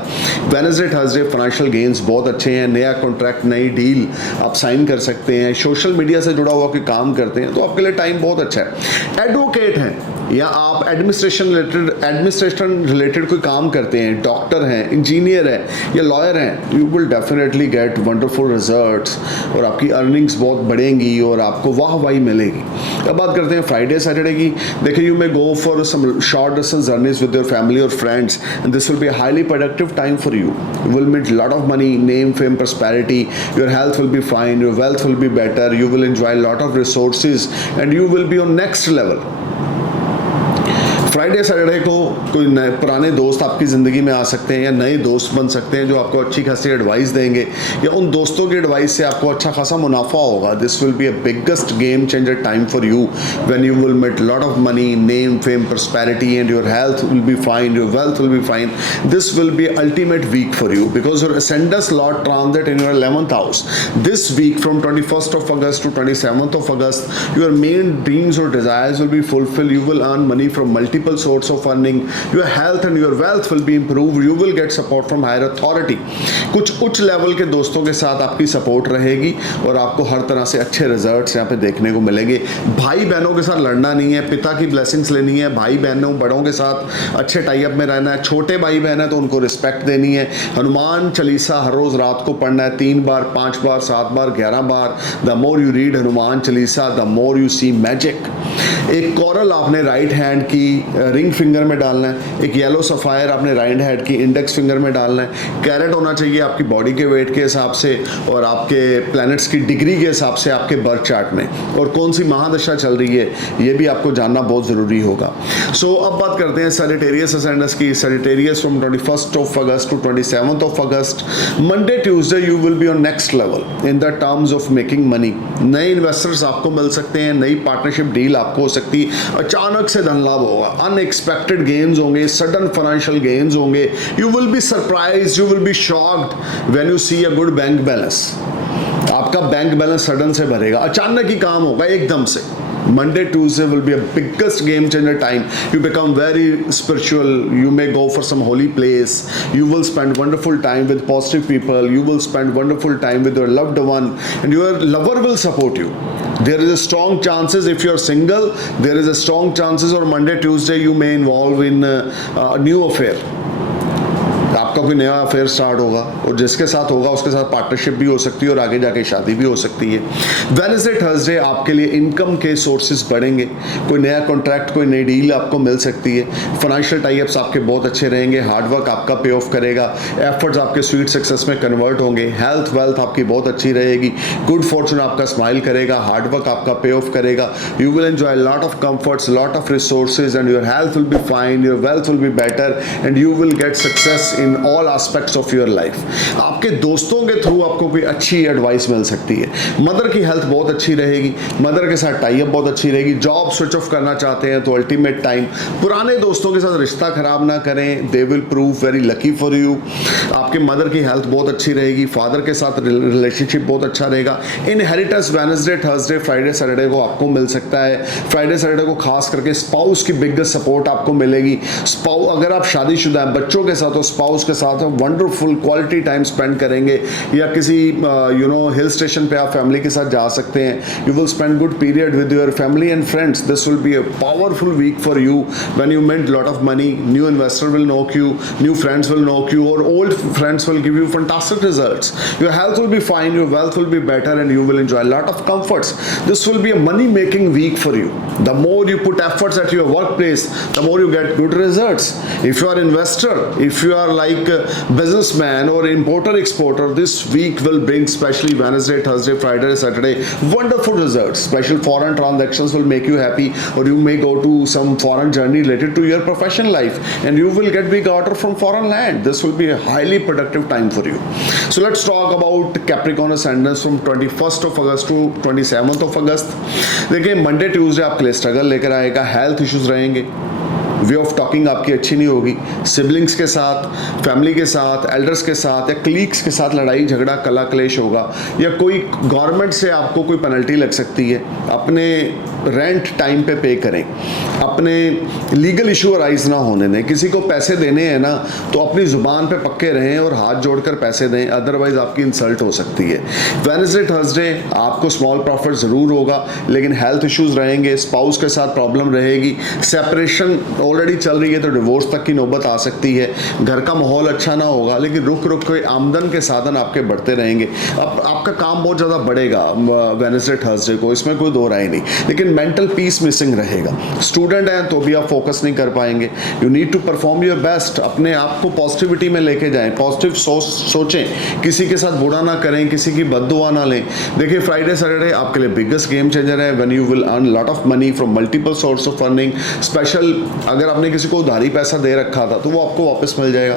वेडनेसडे थर्सडे फाइनेंशियल गेन्स बहुत अच्छे हैं, नया कॉन्ट्रैक्ट, नई डील आप साइन कर सकते हैं। सोशल मीडिया से जुड़ा हुआ कोई काम करते हैं तो आपके लिए टाइम बहुत अच्छा है। एडवोकेट हैं या आप एडमिनिस्ट्रेशन रिलेटेड कोई काम करते हैं, डॉक्टर हैं, इंजीनियर हैं या लॉयर हैं, you will definitely get wonderful results और आपकी अर्निंग्स बहुत बढ़ेंगी और आपको वाहवाही मिलेगी। अब बात करते हैं फ्राइडे सैटरडे की। देखिए you may go for some short distance journeys with your family और friends and this will be highly productive time for you. You will meet lot of money, name, fame, prosperity, your health will be fine, your wealth will be better, you will enjoy a lot of resources and you will be on next level. Friday Saturday को कोई नए पुराने दोस्त आपकी ज़िंदगी में आ सकते हैं या नए दोस्त बन सकते हैं जो आपको अच्छी खासी एडवाइस देंगे, या उन दोस्तों की एडवाइस से आपको अच्छा खासा मुनाफा होगा। This will be a biggest game changer time for you when you will met lot of money, name, fame, prosperity and your health will be fine, your wealth will be fine. This will be ultimate week for you because your ascendant lord transit in your 11th house this week from 21st of August to 27th of August. Your main dreams or desires will be fulfilled, you will earn money from multiple multiple source of earning. Your health and your wealth will be improved. You will get support from higher authority. कुछ उच्च level के दोस्तों के साथ आपकी support रहेगी और आपको हर तरह से अच्छे रिजल्ट्स यहाँ पे देखने को मिलेंगे। भाई बहनों के साथ लड़ना नहीं है, पिता की ब्लेसिंग्स लेनी है, भाई बहनों बड़ों के साथ अच्छे टाई अप में रहना है। छोटे भाई बहन है तो उनको रिस्पेक्ट देनी है। हनुमान चालीसा हर रोज रात को पढ़ना है 3 बार, 5 बार, 7 बार, 11 बार। The more you read Hanuman Chalisa the more you see magic. एक कोरल आपने राइट हैंड की रिंग फिंगर में डालना है, एक येलो सफायर आपने राइट हैंड की इंडेक्स फिंगर में डालना है। कैरेट होना चाहिए आपकी बॉडी के वेट के हिसाब से और आपके प्लैनेट्स की डिग्री के हिसाब से आपके बर्थ चार्ट में, और कौन सी महादशा चल रही है ये भी आपको जानना बहुत ज़रूरी होगा। सो अब बात करते हैं सजिटेरियस असेंडेंस की। Sagittarius from 21st of August to 27th of August, Monday Tuesday you will be on next level in the terms of making money. नए इन्वेस्टर्स आपको मिल सकते हैं, नई पार्टनरशिप डील आपको हो सकती है, अचानक से धन लाभ होगा, अनएक्सपेक्टेड गेन्स होंगे, सडन फाइनेंशियल गेन्स होंगे। You will be surprise, you will be shocked when you see a good bank balance. आपका बैंक बैलेंस सडन से भरेगा, अचानक ही काम होगा एकदम से। Monday, Tuesday will be a biggest game changer time. You become very spiritual. You may go for some holy place. You will spend wonderful time with positive people. You will spend wonderful time with your loved one, and your lover will support you. There is a strong chances if you are single. There is a strong chances on Monday, Tuesday you may involve in a new affair. आपका कोई नया affair start होगा और जिसके साथ होगा उसके साथ पार्टनरशिप भी हो सकती है और आगे जाके शादी भी हो सकती है। वेडनेसडे थर्सडे आपके लिए इनकम के सोर्सेज बढ़ेंगे, कोई नया कॉन्ट्रैक्ट, कोई नई डील आपको मिल सकती है। फाइनेंशियल टाइप्स आपके बहुत अच्छे रहेंगे, हार्डवर्क आपका पे ऑफ करेगा, एफर्ट्स आपके स्वीट सक्सेस में कन्वर्ट होंगे, हेल्थ वेल्थ आपकी बहुत अच्छी रहेगी, गुड फॉर्चून आपका स्माइल करेगा, हार्डवर्क आपका पे ऑफ करेगा। You will enjoy lot of comforts, lot of resources and your health will be fine, your wealth will be better and you will get success in all aspects of your life. आपके दोस्तों के through आपको कोई अच्छी advice मिल सकती है। Mother की health बहुत अच्छी रहेगी, मदर के साथ टाई अप बहुत अच्छी रहेगी। जॉब स्विच ऑफ करना चाहते हैं तो अल्टीमेट टाइम। पुराने दोस्तों के साथ रिश्ता खराब ना करें, they will prove very lucky for you. आपके मदर की हेल्थ बहुत अच्छी रहेगी, फादर के साथ रिलेशनशिप बहुत अच्छा रहेगा। Inheritance Wednesday Thursday Friday Saturday को आपको मिल सकता है। फ्राइडे सैटरडे को खास करके स्पाउस की बिगेस्ट सपोर्ट आपको मिलेगी। स्पाउस, अगर आप शादीशुदा हैं, बच्चों के साथ हो, स्पाउस के साथ वंडरफुल क्वालिटी टाइम स्पेंड करेंगे, या किसी हिल स्टेशन पे आप फैमिली के साथ जा सकते हैं। You will spend good period with your family and friends. This will be a powerful week for you when you mint lot of money. New investor will knock you, new friends will knock you, और old friends will give you fantastic results. Your health will be fine, your wealth will be better and you will enjoy lot of comforts. This will be a money making week for you. The more you put efforts at your work place, the more you get good results. If you are investor, if you are like a businessman or importer exporter, this week will bring, especially Wednesday, Thursday, Friday, Saturday, wonderful results. Special foreign transactions will make you happy, or you may go to some foreign journey related to your professional life and you will get big order from foreign land. This will be a highly productive time for you. So let's talk about Capricorn ascendants from 21st of August to 27th of August. देखिए Monday Tuesday आपके लिए struggle लेकर आएगा, health issues रहेंगे, way of talking आपकी अच्छी नहीं होगी, सिबलिंग्स के साथ, फैमिली के साथ, एल्डर्स के साथ या कलीग्स के साथ लड़ाई झगड़ा कला क्लेश होगा, या कोई गवर्नमेंट से आपको कोई पेनल्टी लग सकती है। अपने रेंट टाइम पे करें, अपने लीगल इशू अराइज ना होने दें। किसी को पैसे देने हैं ना तो अपनी ज़ुबान पे पक्के रहें और हाथ जोड़कर पैसे दें, अदरवाइज आपकी इंसल्ट हो सकती है। वेडनेसडे थर्सडे आपको स्मॉल प्रॉफिट ज़रूर होगा, लेकिन हेल्थ इश्यूज रहेंगे, स्पाउस के साथ प्रॉब्लम रहेगी, सेपरेशन ऑलरेडी चल रही है तो डिवोर्स तक की नौबत आ सकती है। घर का माहौल अच्छा ना होगा, लेकिन रुक रुक के आमदन के साधन आपके बढ़ते रहेंगे। अब आपका काम बहुत ज़्यादा बढ़ेगा वेडनेसडे थर्सडे को, इसमें कोई दो राय नहीं, लेकिन मेंटल पीस मिसिंग रहेगा। स्टूडेंट हैं तो भी आप फोकस नहीं कर पाएंगे। You need to perform your best. अपने आप को पॉजिटिविटी में लेके जाएं, पॉजिटिव सोचें, किसी के साथ बुरा ना करें, किसी की बद्दुआ ना लें। देखिए फ्राइडे सैटरडे आपके लिए बिगेस्ट गेम चेंजर है, when you will earn lot of money from multiple source of earning. Special अगर आपने किसी को उधारी पैसा दे रखा था तो वो आपको वापस मिल जाएगा।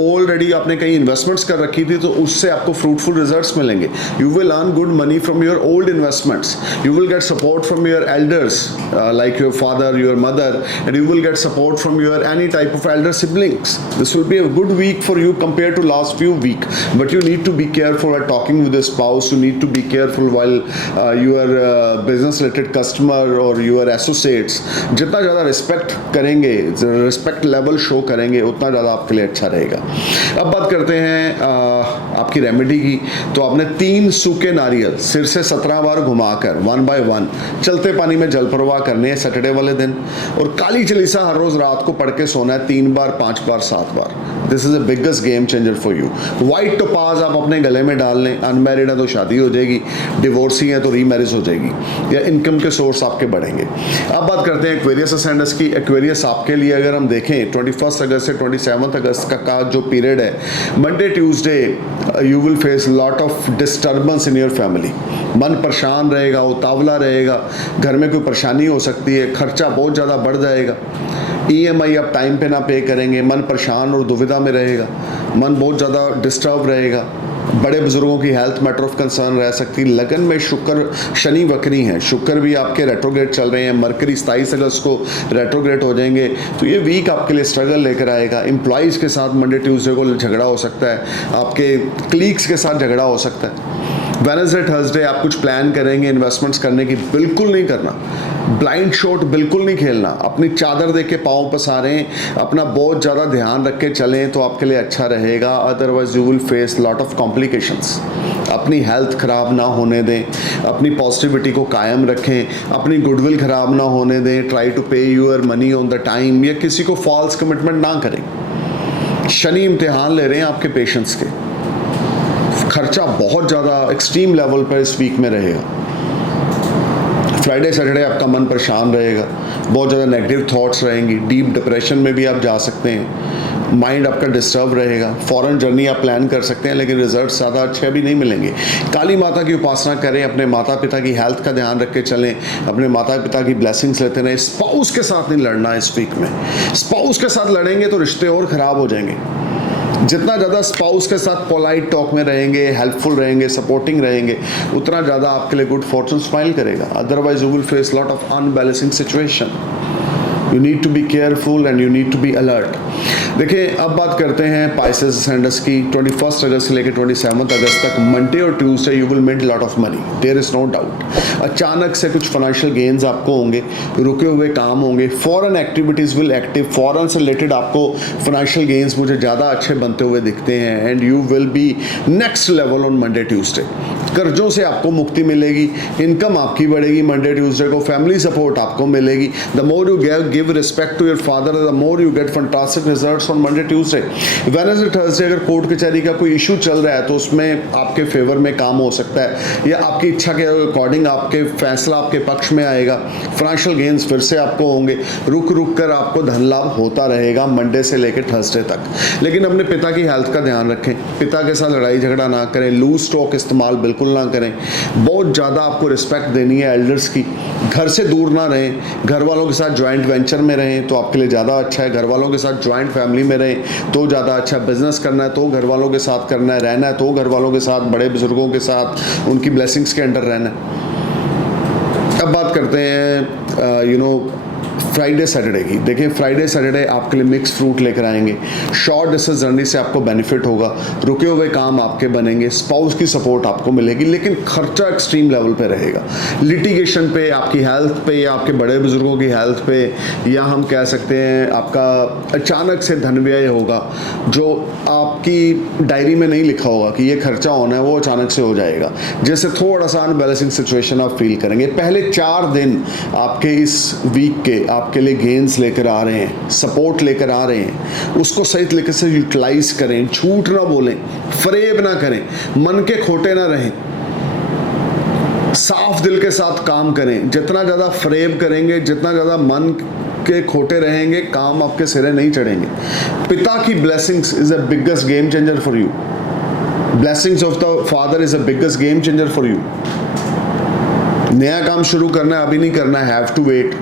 ऑलरेडी आपने कहीं इन्वेस्टमेंट्स कर रखी थी तो उससे आपको फ्रूटफुल रिजल्ट्स मिलेंगे। You will earn good money from your old investments. You will get support from your elders like your father, your mother, mother, and you will get support from your any type of elder siblings. This will be a good week for you compared to last few week, but you need to be careful while talking with a spouse. You need to be careful while your business related customer or your associates. जितना ज़्यादा respect करेंगे, respect level show करेंगे, उतना ज़्यादा आपके लिए अच्छा रहेगा। अब बात करते हैं आपकी रेमेडी की। तो आपने 3 सूखे नारियल सिर से 17 बार घुमाकर 1 by 1 चलते पानी में जल प्रवाह करने हैं सैटरडे वाले दिन, और काली चालीसा हर रोज रात को पढ़ के सोना है 3 बार, 5 बार, 7 बार। This is the biggest game changer for you. White topaz आप अपने गले में डाल लें। अनमैरिड है तो शादी हो जाएगी, डिवोर्सी है तो रीमैरिज हो जाएगी, या इनकम के सोर्स आपके बढ़ेंगे। अब बात करते हैं एक्वेरियस असेंडेंस की। एक्वेरियस आपके लिए अगर हम देखें 21 अगस्त से 27 अगस्त का जो पीरियड है, Monday Tuesday you will face lot of disturbance in your family. मन परेशान रहेगा, उतावला रहेगा, घर में कोई परेशानी हो सकती है, खर्चा बहुत ज़्यादा बढ़ जाएगा, EMI आप टाइम पे ना पे करेंगे, मन परेशान और दुविधा में रहेगा, मन बहुत ज़्यादा डिस्टर्ब रहेगा। बड़े बुजुर्गों की हेल्थ मैटर ऑफ कंसर्न रह सकती। लगन में शुक्र शनि वक्री हैं, शुक्र भी आपके रेट्रोग्रेड चल रहे हैं, मरकरी 27 अगस्त को रेट्रोग्रेड हो जाएंगे, तो ये वीक आपके लिए स्ट्रगल लेकर आएगा। एम्प्लॉइज़ के साथ मंडे ट्यूसडे को झगड़ा हो सकता है, आपके क्लीग्स के साथ झगड़ा हो सकता है। वेडनेसडे थर्सडे आप कुछ प्लान करेंगे इन्वेस्टमेंट्स करने की, बिल्कुल नहीं करना। ब्लाइंड शॉट बिल्कुल नहीं खेलना। अपनी चादर देख के पाँव पसारें, अपना बहुत ज़्यादा ध्यान रख के चलें तो आपके लिए अच्छा रहेगा। Otherwise you will face lot of complications. अपनी हेल्थ ख़राब ना होने दें, अपनी पॉजिटिविटी को कायम रखें, अपनी गुडविल ख़राब ना होने दें। Try to pay your money on the time, या किसी को फॉल्स कमिटमेंट ना करें। शनि इम्तिहान ले रहे हैं आपके पेशेंस के। खर्चा बहुत ज़्यादा एक्सट्रीम लेवल पर इस वीक में रहेगा। फ्राइडे सैटरडे आपका मन परेशान रहेगा, बहुत ज़्यादा नेगेटिव थॉट्स रहेंगी, डीप डिप्रेशन में भी आप जा सकते हैं, माइंड आपका डिस्टर्ब रहेगा। फॉरेन जर्नी आप प्लान कर सकते हैं, लेकिन रिजल्ट ज़्यादा अच्छे भी नहीं मिलेंगे। काली माता की उपासना करें, अपने माता पिता की हेल्थ का ध्यान रख के चलें, अपने माता पिता की ब्लेसिंग्स लेते रहें। स्पाउस के साथ नहीं लड़ना इस वीक में। स्पाउस के साथ लड़ेंगे तो रिश्ते और ख़राब हो जाएंगे। जितना ज़्यादा स्पाउस के साथ पोलाइट टॉक में रहेंगे, हेल्पफुल रहेंगे, सपोर्टिंग रहेंगे, उतना ज़्यादा आपके लिए गुड फॉर्चून स्माइल करेगा। Otherwise you will face lot of unbalancing situation. You need to be careful and you need to be alert. देखिए अब बात करते हैं पाइसेस असेंडेंस की। 21 अगस्त से लेकर 27 अगस्त तक मंडे और Tuesday you will make lot of money, there is no doubt. अचानक से कुछ फाइनेंशियल गेन्स आपको होंगे, रुके हुए काम होंगे, foreign activities will active. Foreign से रिलेटेड आपको फाइनेंशियल गेन्स मुझे ज़्यादा अच्छे बनते हुए दिखते हैं, and you will be next level on Monday Tuesday. कर्जों से आपको मुक्ति मिलेगी, इनकम आपकी बढ़ेगी मंडे ट्यूसडे को, फैमिली सपोर्ट आपको मिलेगी। The more you give respect to your father, the more you get fantastic results on Monday Tuesday. Wednesday Thursday अगर कोर्ट कचहरी का कोई इशू चल रहा है तो उसमें आपके फेवर में काम हो सकता है, या आपकी इच्छा के अकॉर्डिंग आपके फैसला आपके पक्ष में आएगा। फाइनेंशियल गेन्स फिर से आपको होंगे, रुक रुक कर आपको धन लाभ होता रहेगा मंडे से लेकर थर्सडे तक। लेकिन अपने पिता की हेल्थ का ध्यान रखें, पिता के साथ लड़ाई झगड़ा ना करें, लूज टॉक इस्तेमाल बिल्कुल ना करें। बहुत ज़्यादा आपको रिस्पेक्ट देनी है एल्डर्स की। घर से दूर ना रहें, घर वालों के साथ ज्वाइंट वेंचर में रहें तो आपके लिए ज़्यादा अच्छा है। घर वालों के साथ ज्वाइंट फैमिली में रहें तो ज़्यादा अच्छा। बिजनेस करना है तो घर वालों के साथ करना है, रहना है तो घर वालों के साथ, बड़े बुजुर्गों के साथ उनकी ब्लेसिंग्स के अंडर रहना है। अब बात करते हैं फ्राइडे सैटरडे की। देखिए फ्राइडे सैटरडे आपके लिए मिक्स फ्रूट लेकर आएंगे। शॉर्ट डिस्टेंस जर्नी से आपको बेनिफिट होगा, रुके हुए काम आपके बनेंगे, स्पाउस की सपोर्ट आपको मिलेगी, लेकिन खर्चा एक्सट्रीम लेवल पे रहेगा। लिटिगेशन पे, आपकी हेल्थ पे, या आपके बड़े बुजुर्गों की हेल्थ पे, या हम कह सकते हैं आपका अचानक से धन व्यय होगा जो आपकी डायरी में नहीं लिखा होगा कि ये खर्चा होना है, वो अचानक से हो जाएगा, जैसे थोड़ा सा अनबैलेंसिंग सिचुएशन आप फील करेंगे। पहले 4 दिन आपके इस वीक के आपके लिए गेन्स लेकर आ रहे हैं, सपोर्ट लेकर आ रहे हैं, उसको सही तरीके से यूटिलाइज करें। झूठ ना बोलें, फरेब ना करें, मन के खोटे ना रहें, साफ दिल के साथ काम करें। जितना ज़्यादा फरेब करेंगे, जितना ज़्यादा मन के खोटे रहेंगे, काम आपके सिरे नहीं चढ़ेंगे। पिता की blessings is a biggest game changer for you. Blessings of the father is a biggest game changer for you. नया काम शुरू करना है, अभी नहीं करना है, have to wait.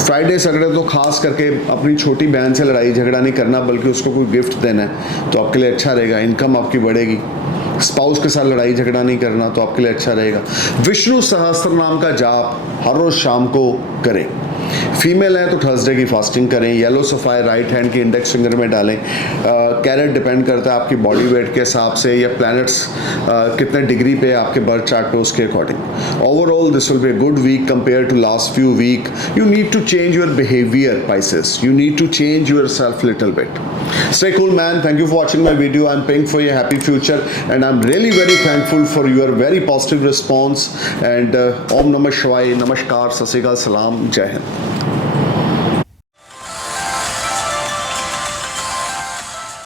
Friday Saturday तो खास करके अपनी छोटी बहन से लड़ाई झगड़ा नहीं करना, बल्कि उसको कोई गिफ्ट देना है तो आपके लिए अच्छा रहेगा, इनकम आपकी बढ़ेगी। स्पाउस के साथ लड़ाई झगड़ा नहीं करना तो आपके लिए अच्छा रहेगा। विष्णु सहस्त्र नाम का जाप हर रोज शाम को करें। फीमेल हैं तो थर्सडे की फास्टिंग करें। येलो सफ़ायर राइट हैंड के इंडेक्स फिंगर में डालें। कैरेट डिपेंड करता है आपकी बॉडी वेट के हिसाब से या प्लैनेट्स कितने डिग्री पे आपके बर्थ चार्ट पे, उसके according. Overall this will be a good week compare to last few week. You need to change your behaviour Pisces. You need to change yourself little bit. Stay cool, man. Thank you for watching my video. I'm praying for your happy future and I'm really very thankful for your very positive response. And Om Namah Shivaya, Namaskar, Sat Sri Akal, Salam, Jai Hind.